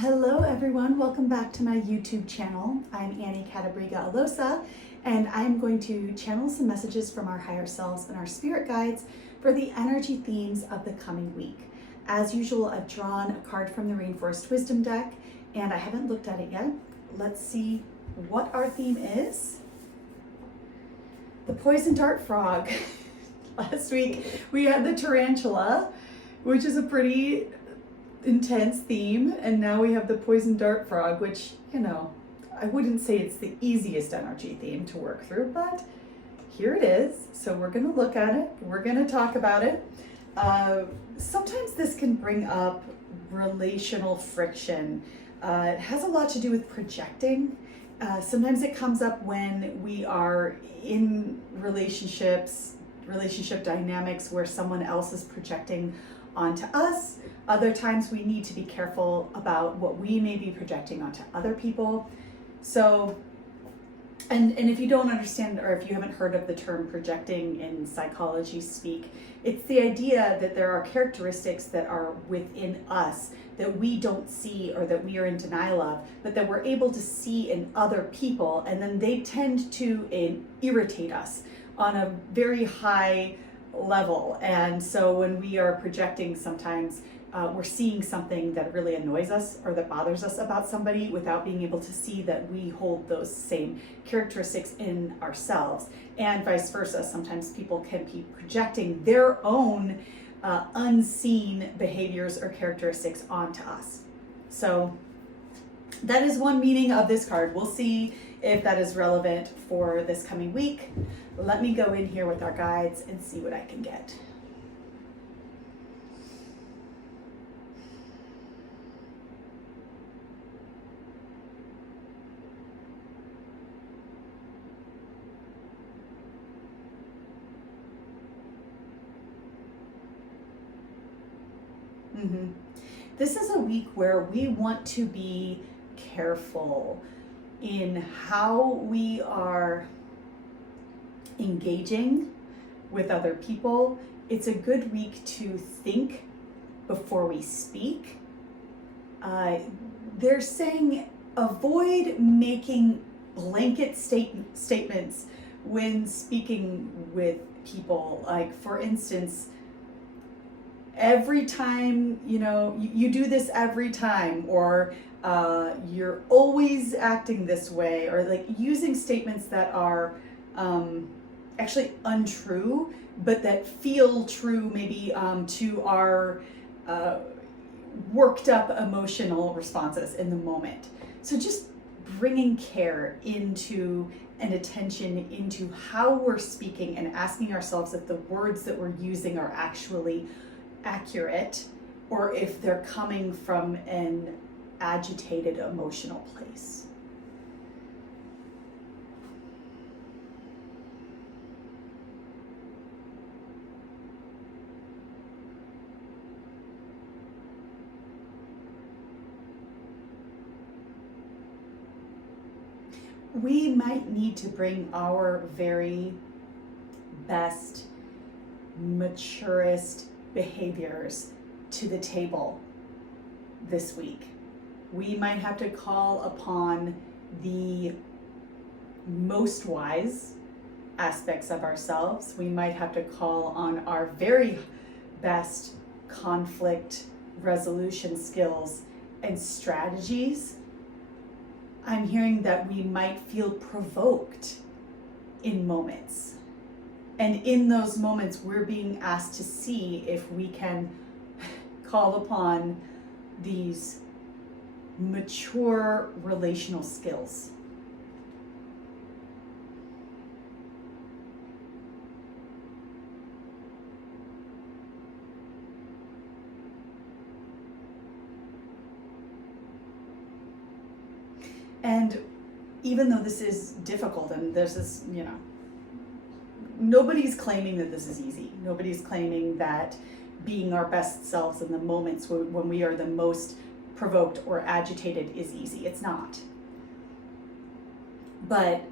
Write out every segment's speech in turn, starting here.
Hello everyone, welcome back to my YouTube channel. I'm Annie Catabriga Alosa, and I'm going to channel some messages from our higher selves and our spirit guides for the energy themes of the coming week. As usual, I've drawn a card from the Rainforest Wisdom deck, and I haven't looked at it yet. Let's see what our theme is. The poison dart frog. Last week we had the tarantula, which is a pretty intense theme, and now we have the poison dart frog, which, I wouldn't say it's the easiest energy theme to work through, but here it is. So we're going to look at it, we're going to talk about it. Sometimes this can bring up relational friction. It has a lot to do with projecting. Sometimes it comes up when we are in relationship dynamics where someone else is projecting onto us. Other times we need to be careful about what we may be projecting onto other people. So, and if you don't understand, or if you haven't heard of the term projecting in psychology speak, it's the idea that there are characteristics that are within us that we don't see or that we are in denial of, but that we're able to see in other people, and then they tend to irritate us on a very high level. And so when we are projecting, sometimes we're seeing something that really annoys us or that bothers us about somebody without being able to see that we hold those same characteristics in ourselves, and vice versa. Sometimes people can be projecting their own unseen behaviors or characteristics onto us. So that is one meaning of this card. We'll see if that is relevant for this coming week. Let me go in here with our guides and see what I can get. This is a week where we want to be careful in how we are engaging with other people. It's a good week to think before we speak. They're saying avoid making blanket statements when speaking with people. Like, for instance, every time, you do this every time, or you're always acting this way, or like using statements that are actually untrue, but that feel true maybe to our worked up emotional responses in the moment. So just bringing care into and attention into how we're speaking, and asking ourselves if the words that we're using are actually accurate, or if they're coming from an agitated emotional place. We might need to bring our very best, maturest behaviors to the table this week. We might have to call upon the most wise aspects of ourselves. We might have to call on our very best conflict resolution skills and strategies. I'm hearing that we might feel provoked in moments. And in those moments, we're being asked to see if we can call upon these mature relational skills. And even though this is difficult, and this is, nobody's claiming that this is easy. Nobody's claiming that being our best selves in the moments when we are the most provoked or agitated is easy. It's not. But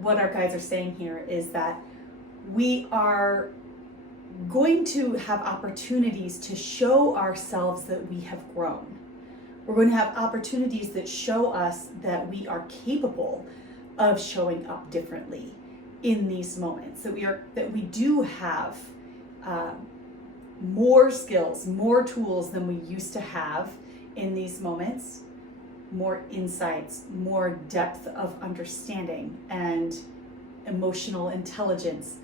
what our guides are saying here is that we are going to have opportunities to show ourselves that we have grown. We're going to have opportunities that show us that we are capable of showing up differently in these moments, that we do have more skills, more tools than we used to have in these moments, more insights, more depth of understanding and emotional intelligence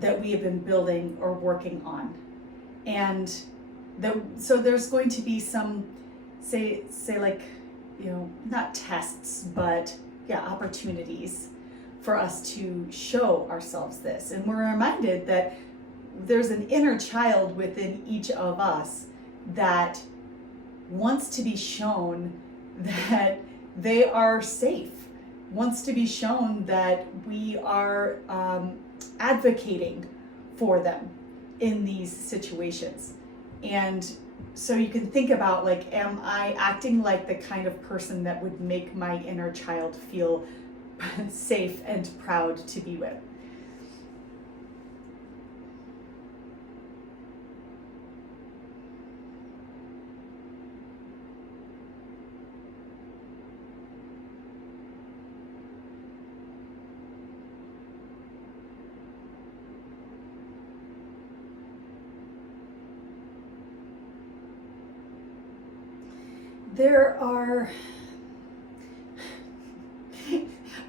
that we have been building or working on. And so there's going to be some, say like, not tests, but opportunities for us to show ourselves this. And we're reminded that there's an inner child within each of us that wants to be shown that they are safe, wants to be shown that we are advocating for them in these situations. And so you can think about, like, am I acting like the kind of person that would make my inner child feel safe and proud to be with? There are,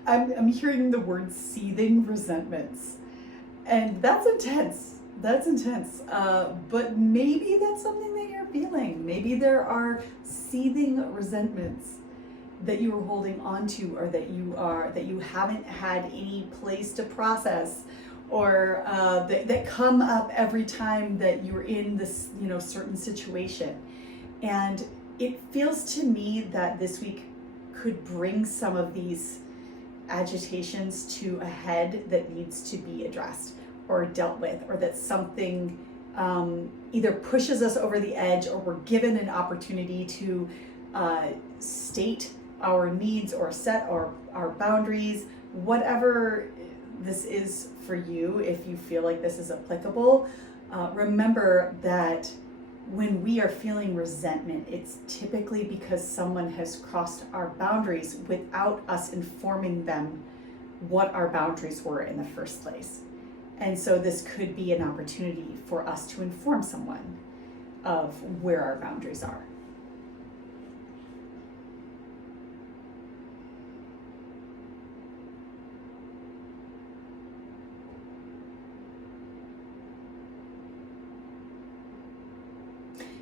I'm hearing the word seething resentments, and that's intense. That's intense. But maybe that's something that you're feeling. Maybe there are seething resentments that you are holding on to, or that you haven't had any place to process, or that come up every time that you're in this, certain situation. And it feels to me that this week could bring some of these agitations to a head that needs to be addressed or dealt with, or that something either pushes us over the edge, or we're given an opportunity to state our needs or set our boundaries, whatever this is for you. If you feel like this is applicable, remember that when we are feeling resentment, it's typically because someone has crossed our boundaries without us informing them what our boundaries were in the first place. And so this could be an opportunity for us to inform someone of where our boundaries are.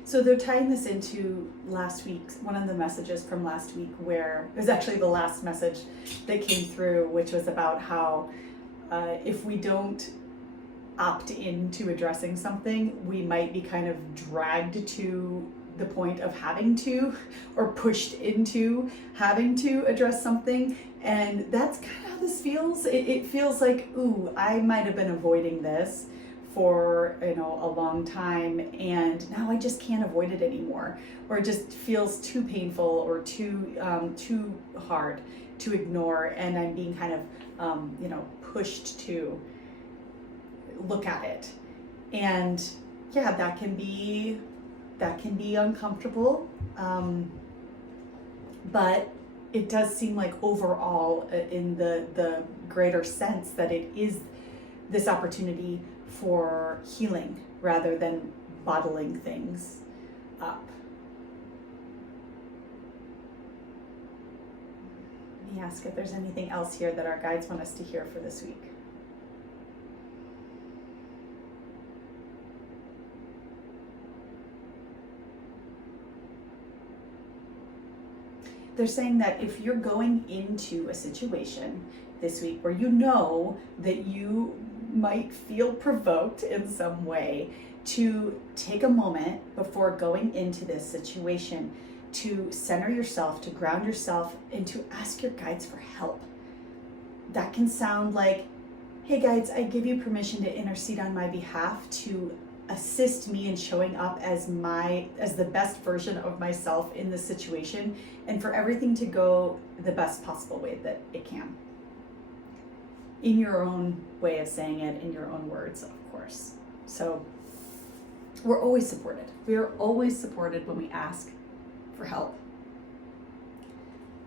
So they're tying this into last week's, one of the messages from last week, where it was actually the last message that came through, which was about how if we don't opt into addressing something, we might be kind of dragged to the point of having to, or pushed into having to address something. And that's kind of how this feels. It feels like, ooh, I might have been avoiding this for a long time, and now I just can't avoid it anymore, or it just feels too painful or too hard to ignore, and I'm being kind of pushed to look at it. And that can be uncomfortable, but it does seem like overall, in the greater sense, that it is this opportunity for healing rather than bottling things up. Let me ask if there's anything else here that our guides want us to hear for this week. They're saying that if you're going into a situation this week where you know that you might feel provoked in some way, to take a moment before going into this situation to center yourself, to ground yourself, and to ask your guides for help. That can sound like, hey guides, I give you permission to intercede on my behalf, to assist me in showing up as the best version of myself in this situation, and for everything to go the best possible way that it can. In your own way of saying it, in your own words, of course. So we're always supported. We are always supported when we ask for help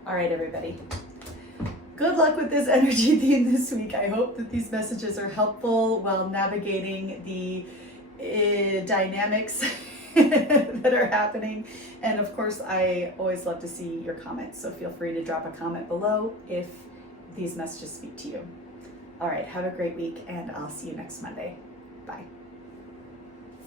All right, everybody. Good luck with this energy theme this week. I hope that these messages are helpful while navigating the dynamics that are happening. And of course, I always love to see your comments. So feel free to drop a comment below if these messages speak to you. All right, have a great week, and I'll see you next Monday. Bye.